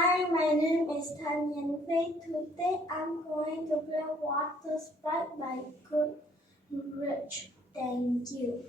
Hi, my name is Tanyan Fei. Today I'm going to play Water Sprite by Good Rich. Thank you.